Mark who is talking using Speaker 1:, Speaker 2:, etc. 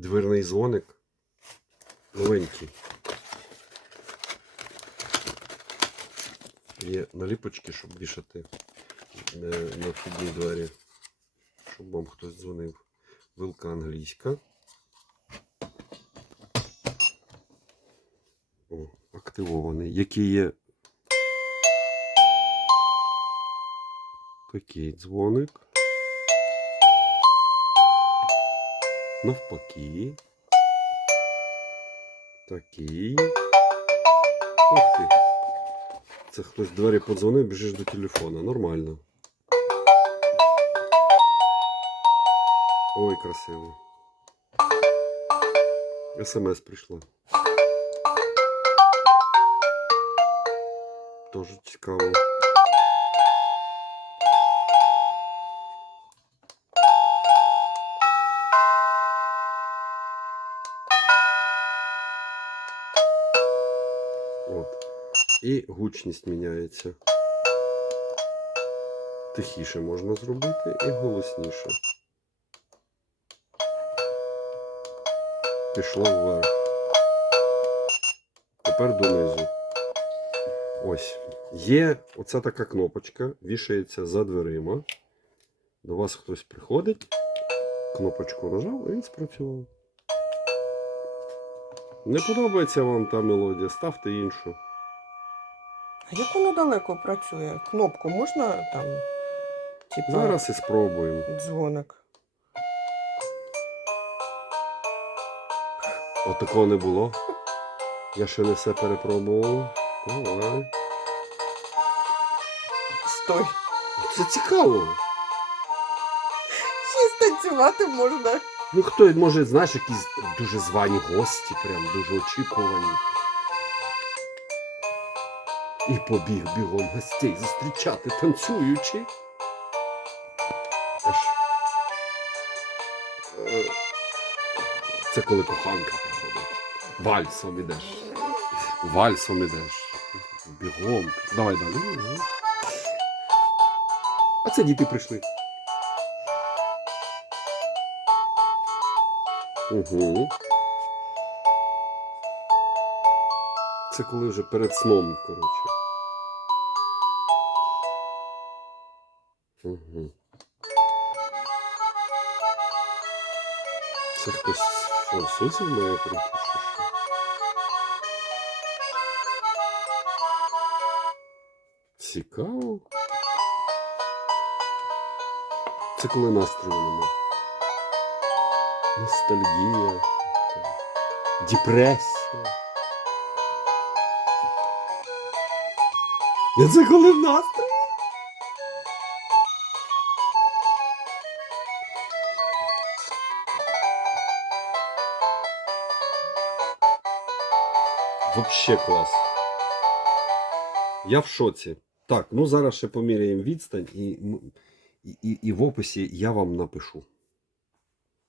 Speaker 1: Дверний дзвоник. Новенький. Є наліпочки, щоб вішати е, на вхідні двері. Щоб вам хтось дзвонив. Вилка англійська. О, активований. Який є такий дзвоник. Навпаки. Такий. Ух ти. Це хтось в двері подзвонив, біжиш до телефона. Нормально. Ой, красиво. СМС прийшла. Тоже цікаво. От. І гучність міняється. Тихіше можна зробити і голосніше. Пішло вверх. Тепер донизу. Ось. Є оця така кнопочка, вішається за дверима. До вас хтось приходить, кнопочку нажав і він спрацював. Не подобається вам та мелодія, ставте іншу.
Speaker 2: А як воно далеко працює? Кнопку можна там? Типа
Speaker 1: Зараз і спробуємо.
Speaker 2: дзвоник.
Speaker 1: От такого не було. Я ще не все перепробував. Давай.
Speaker 2: Стой.
Speaker 1: Це цікаво.
Speaker 2: Ще станцювати можна.
Speaker 1: Ну хто може, знаєш, якісь дуже звані гості, прям дуже очікувані. І побіг бігом гостей зустрічати, танцюючи. Аж... Е, Це коли коханка приходить. Вальсом ідеш. Вальсом ідеш. Бігом. Давай далі. А це діти прийшли. Угу. Це коли вже перед сном, коротше. Угу. Це хтось французів має прийти? Цікаво. Це коли настрою нема. Ностальгія, депресія. Я це коли в настрої? Вообще клас. Я в шоці. Так, ну зараз ще поміряємо відстань і, і, і, і в описі я вам напишу.